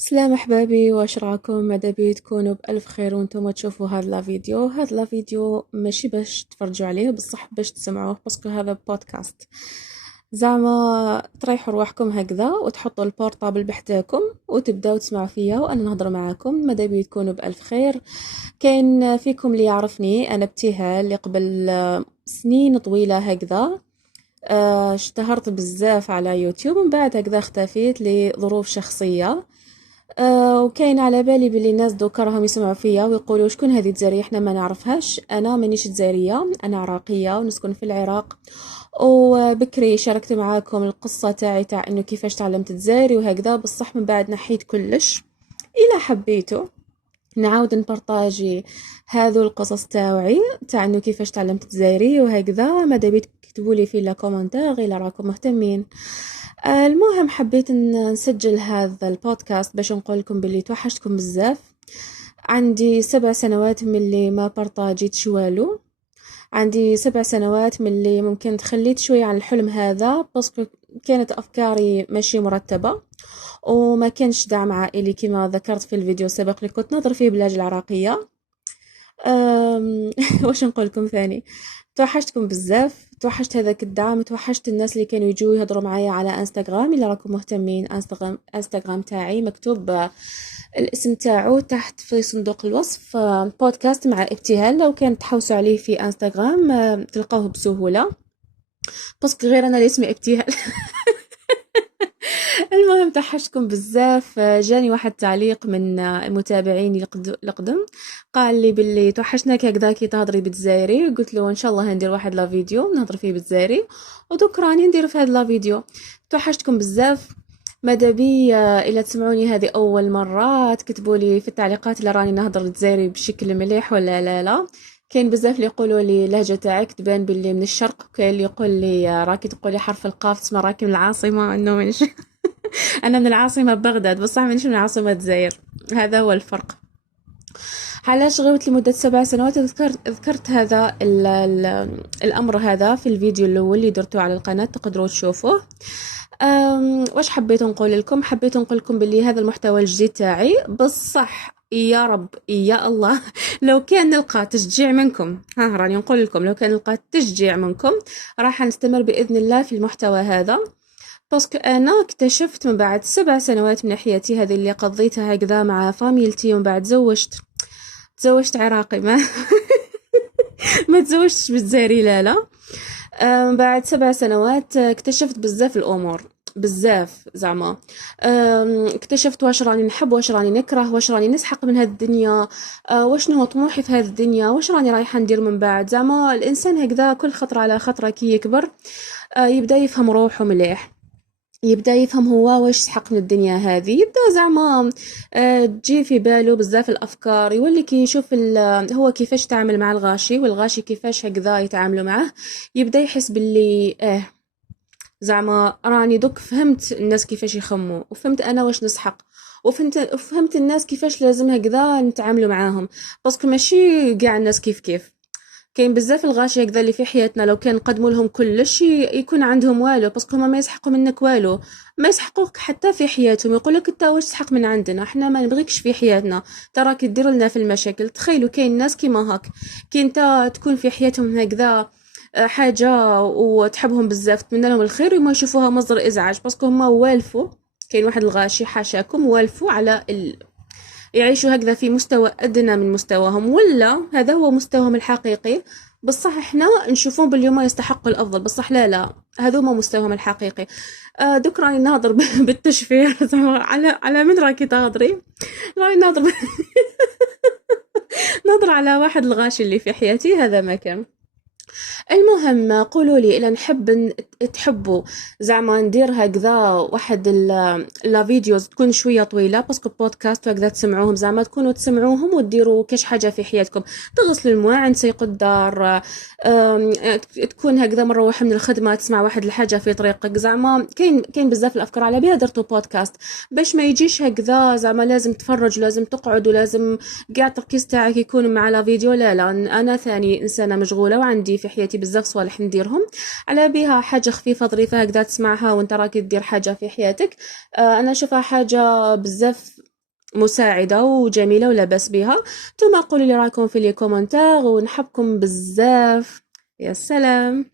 سلام احبابي، واش راكم؟ ماذا بي تكونوا بالف خير وانتم تشوفوا هذا الفيديو ماشي باش تفرجوا عليه بصح باش تسمعوه، باسكو هذا بودكاست. زعما تريحوا رواحكم هكذا وتحطوا البورطابل بحداكم وتبداو تسمعوا فيا وانا نهضر معاكم. ماذا بي تكونوا بالف خير. كاين فيكم اللي يعرفني، انا ابتهال اللي قبل سنين طويله هكذا اشتهرت بزاف على يوتيوب، من بعد هكذا اختفيت لظروف شخصيه. وكاين على بالي باللي الناس دوكا راهم يسمعوا فيا ويقولوا شكون هذه الجزائريه، احنا ما نعرفهاش. انا مانيش جزائريه، انا عراقيه ونسكن في العراق. وبكري شاركت معاكم القصه تاع انه كيفاش تعلمت الجزائري وهكذا، بصح من بعد نحيت كلش. الا حبيتوا نعاود نبارطاجي هذو القصص تاعي تاع انه كيفاش تعلمت الجزائري وهكذا، ماذا بيت تكتبوا لي في لا كومنتار الا راكم مهتمين. المهم حبيت نسجل هذا البودكاست باش نقول لكم باللي توحشتكم بزاف. عندي 7 سنوات من اللي ما بارطاجيت شوالو، عندي 7 سنوات من اللي ممكن تخليت شوية عن الحلم هذا، باسكو كانت أفكاري ماشي مرتبة وما كانش دعم عائلي كما ذكرت في الفيديو السابق اللي كنت نظر فيه باللهجة العراقية. واش نقول لكم ثاني؟ توحشتكم بزاف، توحشت هذاك الدعم، توحشت الناس اللي كانوا يجوا يهضروا معايا على انستغرام. الا راكم مهتمين، انستغرام تاعي مكتوب الاسم تاعو تحت في صندوق الوصف، بودكاست مع ابتهال. لو كان تحوسوا عليه في انستغرام تلقوه بسهولة، باسكو غير انا اللي اسمي ابتهال. المهم توحشتكم بزاف. جاني واحد تعليق من المتابعين القدم، قال لي باللي توحشناك هكذا كي تهضري بالجزائري. قلت له ان شاء الله ندير واحد لا فيديو نهضر فيه بالجزائري، ودوك راني ندير في هذا لا فيديو. توحشتكم بزاف. ماذا بي الا تسمعوني هذه اول مره تكتبوا لي في التعليقات الا راني نهضر الجزائري بشكل مليح ولا لا. كاين بزاف اللي يقولوا لي اللهجه تاعك تبان باللي من الشرق، وكاين اللي يقول لي راكي تقولي حرف القاف تسمى راكي من العاصمه. انه منش. انا من العاصمه بغداد بصح مانيش من عاصمه الجزائر، هذا هو الفرق. علاش غبت لمده 7 سنوات؟ ذكرت هذا الامر هذا في الفيديو الاول اللي درته على القناه، تقدروا تشوفوه. واش حبيت نقول لكم؟ حبيت نقول لكم باللي هذا المحتوى الجديد تاعي بصح يا رب يا الله لو كان نلقى تشجيع منكم، ها راني نقول لكم لو كان نلقى تشجيع منكم راح نستمر باذن الله في المحتوى هذا. باسكو انا اكتشفت من بعد 7 سنوات من حياتي هذه اللي قضيتها هكذا مع فاميلتي، ومن بعد تزوجت عراقي، ما تزوجتش بالجزائري، لا. من بعد 7 سنوات اكتشفت بزاف الامور، بزاف زعما. اكتشفت واش راني نحب، واش راني نكره، واش راني نسحق من هذه الدنيا، واشنو هو طموحي في هذه الدنيا، واش راني رايحه ندير من بعد. زعما الانسان هكذا كل خطره على خطره كي يكبر يبدا يفهم روحه مليح، يبدا يفهم هو واش يسحق من الدنيا هذه، يبدا زعما تجي في باله بزاف الافكار، يولي كي يشوف هو كيفاش يتعامل مع الغاشي والغاشي كيفاش هكذا يتعاملوا معه، يبدا يحس باللي زعما راني دوك فهمت الناس كيفاش يخموا، وفهمت انا واش نسحق، وفهمت الناس كيفاش لازم هكذا نتعاملوا معاهم. باسكو ماشي كاع الناس كيف كاين بزاف الغاشي هكذا اللي في حياتنا لو كان نقدموا لهم كلش يكون عندهم والو، باسكو هما ما يسحقوا منك والو، ما يسحقوك حتى في حياتهم. يقول لك انت واش تسحق من عندنا، احنا ما نبغيكش في حياتنا، تراك دير لنا في المشاكل. تخيلوا كاين ناس كيما هاك، كي انت تكون في حياتهم هكذا حاجه وتحبهم بزاف، تمنى لهم الخير وما يشوفوها مصدر ازعاج، باسكو هما والفوا. كاين واحد الغاشي حاشاكم والفوا على يعيشوا هكذا في مستوى أدنى من مستواهم، ولا هذا هو مستواهم الحقيقي. بصح احنا نشوفون باللي ما يستحقوا الأفضل، بصح لا هذا ما مستواهم الحقيقي. دوك راني نهضر بالتشفير. على من راكي تهضري؟ راني نهضر نهضر على واحد الغاشي اللي في حياتي، هذا ما كان. المهم قولوا لي الا نحب تحبوا زعما ندير هكذا واحد لا فيديوز تكون شويه طويله، باسكو بودكاست وهكذا تسمعوهم، زعما تكونوا تسمعوهم وديروا كاش حاجه في حياتكم، تغسلوا المواعن، تسيقوا الدار، تكون هكذا مروح من الخدمه تسمع واحد الحاجه في طريقك. زعما كاين بزاف الافكار، على بها درتو بودكاست باش ما يجيش هكذا زعما لازم تفرج ولازم تقعد ولازم كاع التركيز تاعك يكون مع لا فيديو. لا انا ثاني انسانه مشغوله وعندي في حياتي بزاف صوالح نديرهم، على بها حاجه خفيفه ظريفه هكذا تسمعها وانت راكي دير حاجه في حياتك. انا نشوفها حاجه بزاف مساعدة وجميلة ولا بأس بها. نتوما قولوا لي رايكم في لي كومونتير، ونحبكم بزاف. يا سلام.